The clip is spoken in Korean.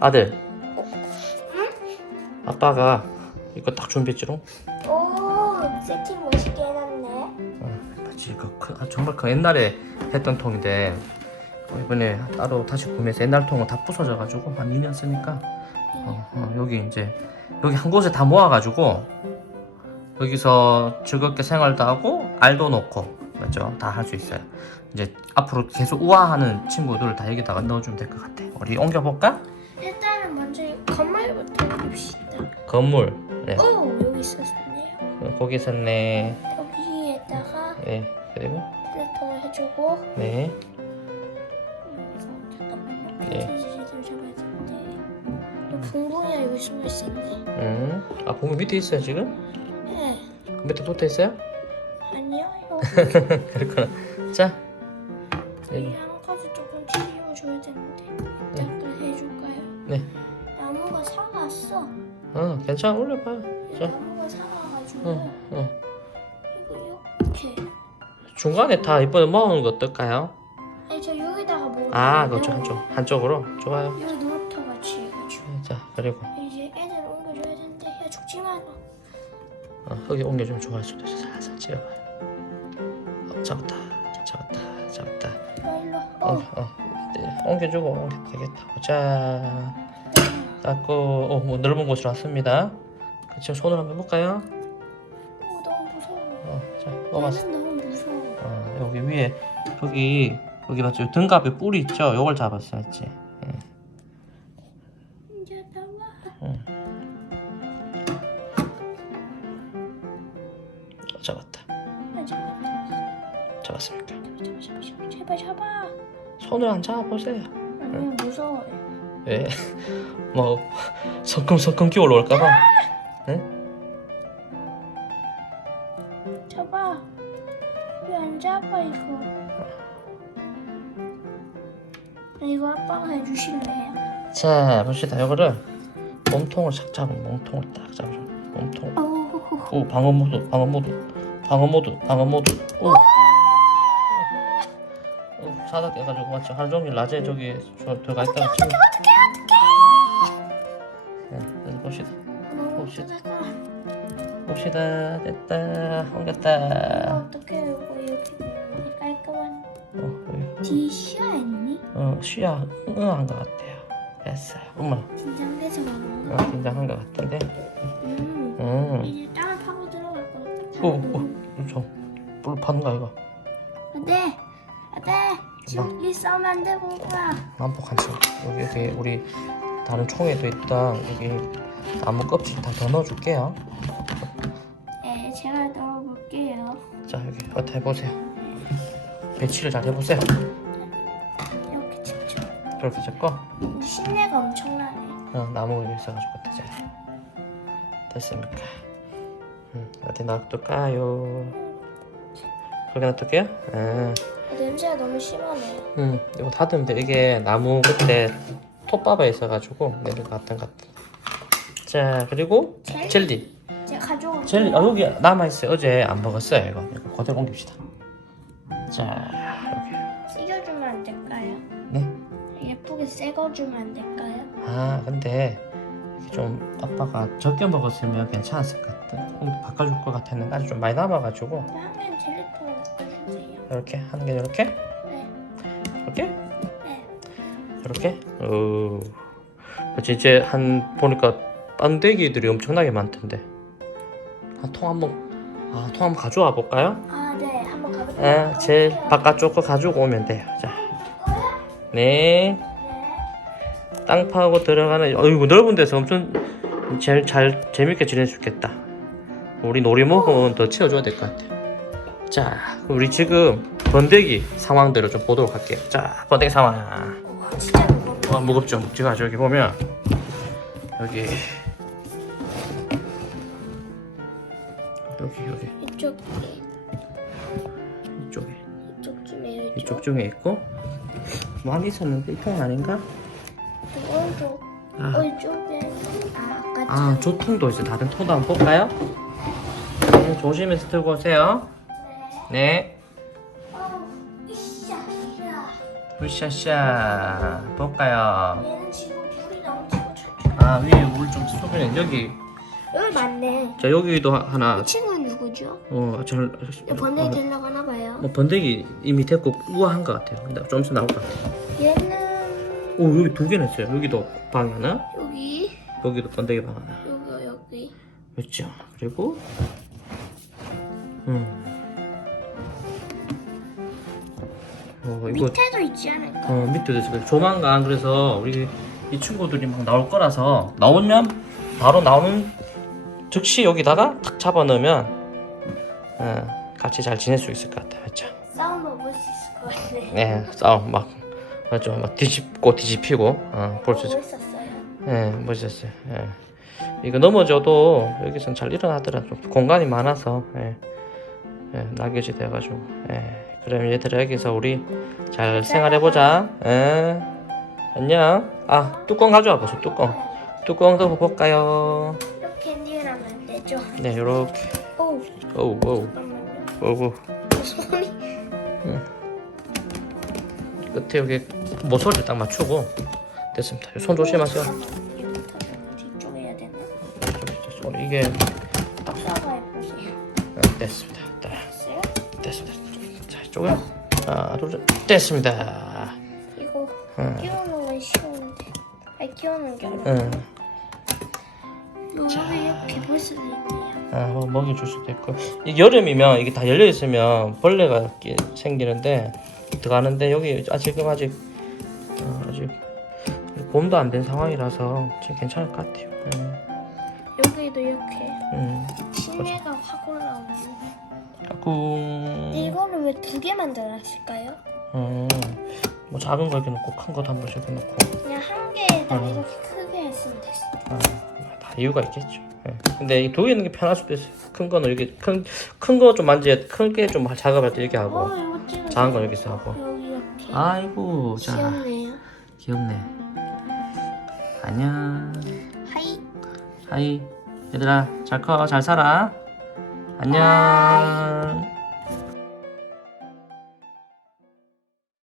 아들. 아빠가 이거 딱 준비했지롱. 오, 세팅 멋있게 해놨네. 어, 맞지 이거 크, 아, 정말 그 옛날에 했던 통인데 어, 이번에 따로 다시 구매해서 옛날 통은 다 부서져가지고 한 2년 쓰니까 어, 어, 여기 이제 여기 한 곳에 다 모아가지고 여기서 즐겁게 생활도 하고 알도 놓고 맞죠? 다 할 수 있어요. 이제 앞으로 계속 우아하는 친구들 다 여기다가 넣어주면 될 것 같아. 우리 옮겨볼까? 일단은 먼저 건물부터 봅시다. 건물. 네. 오, 여기 있었네요. 어, 거기 있었네. 여기에다가 네. 그리고 필터를 해주고 네. 여기서 잠깐만요. 네. 필터를 잡아야 되는데 또 붕붕이가 여기 숨어 있었네. 음. 아 봉이 밑에 있어요 지금? 네. 그 밑에 붙어 있어요? 아니요. 여기 그렇구나. 자. 이 여기. 한 가지 조금 뒤집어줘야 되는데 살아왔어. 어, 괜찮아. 올려봐. 자. 어, 어. 이거 이렇게. 중간에 다 이번에 모아놓은 거 어떨까요? 아니 저 여기다가 뭐? 아, 그렇죠. 한쪽. 한쪽으로. 좋아요. 여기 놀터 같이 해가지고 자, 그리고 이제 애들 옮겨줘야 되는데 야 죽지 마. 너. 어, 여기 옮겨주면 좋아할 수도 있어. 살살 찍어봐요. 어, 잡았다. 잡았다. 잡았다. 일로. 어, 어. 어. 네, 옮겨주고 옮겨도 되겠다. 자, 닦고, 어, 뭐 넓은 곳으로 왔습니다. 그 지금 손을 한번 해볼까요? 어, 너무 무서워. 어, 자, 뽑았어. 너무 무서워. 어, 여기 위에 여기 여기 맞죠? 등갑에 뿔이 있죠? 요걸 잡았어야지. 응. 이제 나와. 어, 잡았다. 아, 잡아. 잡았습니까? 잡아, 잡아, 잡아, 제발 잡아. 손을 안 잡아보세요. 아니 무서워. 왜? 뭐 성큼성큼 끼 올라올까봐. 잡아. 왜안 잡아 이거? 이거 아빠가 해주실래요? 자, 봅시다. 요거를 몸통을 싹 잡으면 몸통을 딱 잡으면 몸통. 어우, 오, 방어 모드, 방어 모드, 방어 모드, 방어 모드. 오. 어, 사다 깨가지고 맞죠? 하루 종일 낮에 저기 저 들어가 있다가 지금. 어떡해, 봅시다. 봅시다. 됐다. 옮겼다. 어떡해, 이거 이렇게 깔끔한 어, 여기. 디시야 했니? 어, 쉬야 응한 것 같아요. 됐어요. 엄마, 긴장돼서 그런 어, 거. 긴장한 것 같은데. 음. 음. 이제 땅을 파고 들어갈 것 같아. 오, 오, 저불 파는가 이거? 안돼, 안돼. 지금 이 싸우면 안 되고 오빠. 난폭한 층. 여기 여기 우리 다른 총에도 있다. 여기 나무 껍질 다 더 넣어줄게요. 네, 제가 넣어볼게요. 자 여기 어떻게 해보세요. 배치를 잘 해보세요. 이렇게 집중. 그렇게 잡고 근데 신뢰가 엄청나네. 어, 나무 위에 있어가지고 되지. 됐습니까? 음, 어디 놔둘까요? 거기 놔둘게요. 아. 냄새가 너무 심하네. 음, 이거 닫으면 돼. 이게 나무 그때 톱밥에 있어가지고 내를 같은 것 같아. 자, 그리고 젤리? 젤리. 제가 가져온 젤리, 아, 여기 남아 있어요. 어제 안 먹었어요, 이거. 이거 그대로 옮깁시다. 자, 여기. 새겨 주면 안 될까요? 네? 예쁘게 새거 주면 안 될까요? 아, 근데 좀 아빠가 적게 먹었으면 괜찮았을 것 같아. 음, 바꿔줄 것 같았는데 아직 좀 많이 남아가지고 네, 한 개는 젤리통에 넣어주세요. 이렇게 하는 게 이렇게? 네, 이렇게? 네. 이렇게? 어, 그치, 이제 한 보니까 번데기들이 엄청나게 많던데. 한통 한번, 아, 통 한번 가져와 볼까요? 아, 네. 한번 가볼게요. 아, 제 가볼게요. 바깥쪽 거 가지고 오면 돼요. 자, 네, 네. 땅 파고 들어가는, 어이구 넓은 데서 엄청 제일 잘 재밌게 지낼 수 있겠다. 우리 놀이목은 더 채워줘야 될 것 같아요. 자, 우리 지금 번데기 상황대로 좀 보도록 할게요. 자, 번데기 상황. 우와, 진짜 무거워. 어, 무겁죠. 묵지가 저기 보면 여기 여기 여기 이쪽, 이쪽에 이쪽쯤에 이쪽. 중에 있고 많이 있었는데 이통 아닌가? 또 오른쪽. 아, 어, 이쪽에. 아, 아까 아, 저 통도 있어. 다른 통도 한번 볼까요? 네, 조심해서 들고 오세요. 네. 어, 으쌰, 으쌰. 으쌰으쌰 볼까요? 자 위에 물좀 쏘면 여기 여기 맞네. 자 여기도 하- 하나 이 친구는 누구죠? 어잘 이거 번데기 되려가나 봐요. 뭐 번데기 이미 됐고 우아한 것 같아요 근데 좀 있으면 나올 것 같아요 얘는 오 여기 두 개나 있어요 여기도 방 하나 여기, 여기도 번데기 방 하나 여기, 여기. 있죠 그리고 음 어, 이거 밑에도 있지 않을까? 어, 밑에도 있어요. 조만간 그래서 우리 이 친구들이 막 나올 거라서 나오면 바로 나오는 즉시 여기다가 탁 잡아 넣으면 어, 같이 잘 지낼 수 있을 것 같아요. 그렇죠? 싸움도 볼수 있을 것 같네. 네, 싸움 막 맞죠, 막 뒤집고 뒤집히고 어, 볼수 있어요. 멋있었어요. 예, 멋있었어요. 예. 이거 넘어져도 여기선 잘 일어나더라. 좀 공간이 많아서 예. 예, 낙엽이 돼가지고. 예. 그럼 얘들아 여기서 우리 잘 생활해보자. 예. 안녕. 아 뚜껑 가져와 보세요. 뚜껑. 뚜껑도 볼까요? 안 되죠? 네, 요렇게. 오, 오우 오우 잠깐만요. 오우. 손이 끝에 여기 모서리를 딱 맞추고 됐습니다. 손 조심하세요. 이거부터 뒤쪽에 해야 되나? 손 이게 해보세요. 네, 됐습니다. 딱. 됐어요? 됐습니다. 자, 이쪽에 하나, 둘, 셋. 됐습니다. 이거 응. 건 쉬운데. 아니 끼우는 게 어려워. 응. 여기 이렇게 볼 수도 있네요. 아, 뭐 먹여줄 수도 있고. 이 여름이면 이게 다 열려 있으면 벌레가 끼- 생기는데 들어가는데 여기 아직은 아직 어, 아직 봄도 안 된 상황이라서 지금 괜찮을 것 같아요. 응. 여기도 이렇게 응. 치매가 확 올라오네. 까꿍. 이거를 왜 두 개 만들었을까요? 음. 뭐 작은 거 이렇게 놓고 큰 거도 한 번씩 이렇게 놓고. 그냥 한 개에다 어. 이렇게 크게 했으면 됐어. 아, 다 이유가 있겠죠. 예. 근데 이두개 있는 게 편할 수도 있어요. 큰 거는 이렇게 큰 큰 거 좀 만지 크게 좀 작업할 때 이렇게 하고 어. 작은 건 여기서 하고. 아이고 자 귀엽네요. 귀엽네. 안녕. 하이. 하이 얘들아 잘 커 잘 살아. 안녕.